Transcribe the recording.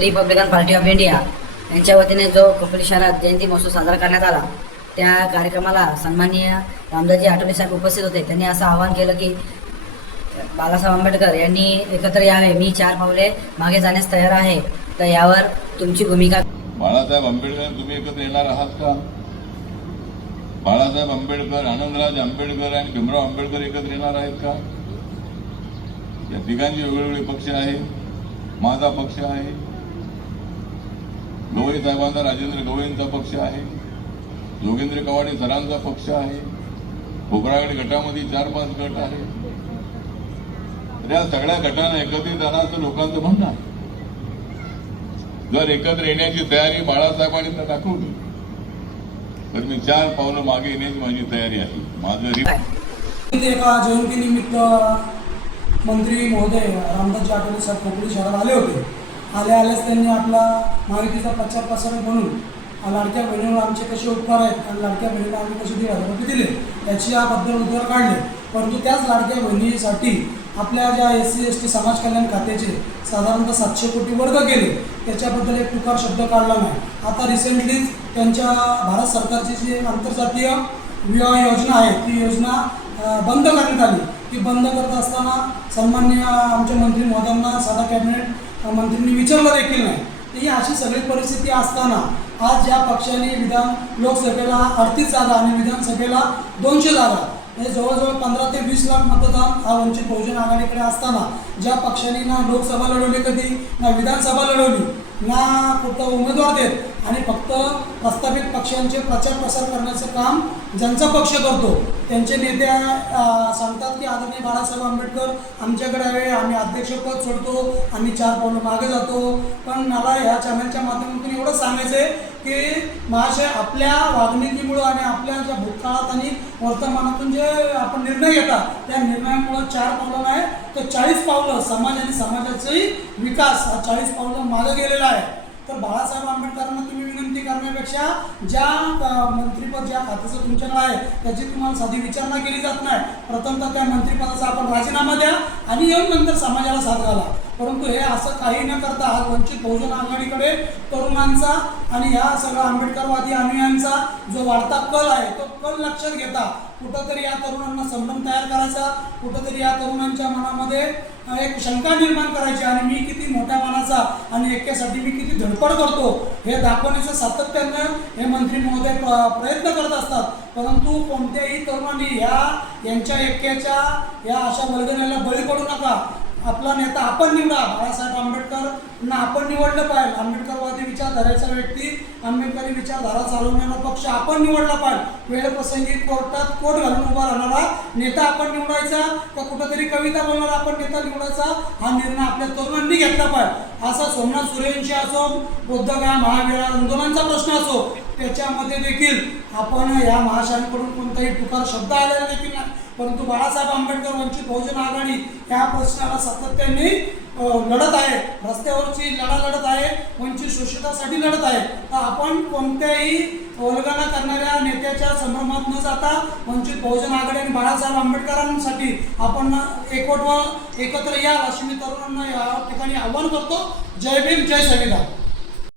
Republican party of India यांच्या वतीने जो खोपोली शहरात जयंती महोत्सव साजरा करण्यात आला त्या कार्यक्रमाला सन्माननीय रामदासजी आठवले साहेब उपस्थित होते. त्यांनी असं आवाहन केलं की बाबासाहेब आंबेडकर यांनी एकत्र यावे. मी चार पावले मागे जाण्यास तयार आहे. तर यावर तुमची भूमिका बाळासाहेब आंबेडकर तुम्ही एकत्र येणार आहात का? बाळासाहेब आंबेडकर आनंदराज आंबेडकर आणि भीमराव आंबेडकर एकत्र येणार आहेत का? या तिघांचे वेगवेगळे पक्ष आहे माझा पक्ष आहे. गवई साहेबांचा राजेंद्र गवईंचा पक्ष आहे. जोगेंद्र कवाडे सरांचा पक्ष आहे. खोबरागड गटामध्ये चार पाच गट आहे या सगळ्या गटांना एकत्रित जाण्याचं लोकांचं म्हणणं आहे. जर एकत्र येण्याची तयारी बाळासाहेबांनी तर दाखवली. तर मी चार पावलं मागे येण्याची माझी तयारी आहे. माझं एका जयंतीनिमित्त मंत्री महोदय रामदास आठवले साहेब कोकणी शहरात आले होते. आल्या आल्याच त्यांनी आपला माहितीचा प्रचार प्रसार म्हणून लाडक्या बहिणीवर आमचे कसे उपकार आहेत आणि लाडक्या बहिणीला आम्ही कसे दीड हजार रुपये दिले. याची याबद्दल उद्धार काढले. परंतु त्याच लाडक्या बहिणीसाठी आपल्या ज्या एस सी एस टी समाज कल्याण खात्याचे साधारणतः सातशे कोटी वर्ग केले. त्याच्याबद्दल एक तुकार शब्द काढला नाही. आता रिसेंटलीच त्यांच्या भारत सरकारची जी आंतरजातीय विवाह योजना आहे ती योजना बंद करण्यात आली. ती बंद करत असताना सन्मान्य आमच्या मंत्री महोदयांना साधा कॅबिनेट मंत्र्यांनी विचारलं देखील नाही. तर ही अशी सगळी परिस्थिती असताना आज ज्या पक्षाने विधान लोकसभेला अडतीस जागा आणि विधानसभेला दोनशे जागा म्हणजे जवळजवळ पंधरा ते वीस लाख मतदान हा वंचित बहुजन आघाडीकडे असताना ज्या पक्षाने ना लोकसभा लढवली कधी ना विधानसभा लढवली ना कुठं उमेदवार देत आणि फक्त प्रस्थापित पक्षांचे प्रचार प्रसार करण्याचं काम ज्यांचा पक्ष करतो त्यांचे नेते सांगतात की आदरणीय बाळासाहेब आंबेडकर आमच्याकडे आहे आम्ही अध्यक्षपद सोडतो आम्ही चार पावलं मागे जातो. पण मला ह्या चॅनलच्या माध्यमातून एवढं सांगायचं आहे की महाशय आपल्या वागणुकीमुळं आणि आपल्या ज्या भूतकाळात आणि वर्तमानातून जे आपण निर्णय घेतात त्या निर्णयामुळं चार पावलं नाही तर चाळीस पावलं समाज आणि समाजाचाही विकास हा चाळीस पावलं मागं गेलेला आहे. तर बाळासाहेब आंबेडकरांना तुम्ही विनंती करण्यापेक्षा ज्या मंत्रीपद ज्या खात्याचं तुमच्याकडे आहे त्याची तुम्हाला साधी विचारणा केली जात नाही. प्रथमतः त्या मंत्रिपदाचा आपण राजीनामा द्या आणि येऊन नंतर समाजाला साथ घाला. परंतु हे असं काही न करता आज वंचित बहुजन आघाडीकडे तरुणांचा आणि ह्या सगळ्या आंबेडकरवादी अनुयायांचा जो वाढता कल आहे तो कल लक्षात घेता कुठंतरी या तरुणांना संभ्रम तयार करायचा कुठंतरी या तरुणांच्या मनामध्ये एक शंका निर्माण करायची आणि मी किती मोठ्या मनाचा आणि ऐक्यासाठी मी किती धडपड करतो हे दाखवण्याचं सातत्यानं हे मंत्री महोदय प्र- प्रयत्न करत असतात. परंतु कोणत्याही तरुणांनी ह्या यांच्या ऐक्याच्या या अशा वर्गण्याला बळी पडू नका. आपला नेता आपण निवडा. बाळासाहेब आंबेडकरांना आपण निवडलं पाहिजे. आंबेडकरवादी विचारधारेचा व्यक्ती आंबेडकरी विचारधारा चालवणारा पक्ष आपण निवडला पाहिजे. वेळप्रसंगी कोर्टात कोर्ट घालून उभा राहणारा नेता आपण निवडायचा का कुठंतरी कविता बोलणारा आपण नेता निवडायचा हा निर्णय आपल्या तरुणांनी घेतला पाहिजे. असा सोमनाथ सुरेंशी असो बुद्धगा महावीर आंदोलनाचा प्रश्न असो त्याच्यामध्ये देखील आपण या महाशयांकडून कोणताही तुकार शब्द आलेला देखील नाही. परंतु बाळासाहेब आंबेडकर वंचित बहुजन आघाडी या प्रश्नाला सातत्याने लढत आहे. रस्त्यावरची लढा लढत आहे वंचित शोषितासाठी लढत आहे. तर आपण कोणत्याही ओलगाना करणाऱ्या नेत्याच्या संभ्रमात न जाता वंचित बहुजन आघाडी आणि बाळासाहेब आंबेडकरांसाठी आपण एकवट व एकत्र या. अशी मी तरुणांना या ठिकाणी आव्हान करतो. जय भीम जय संविधान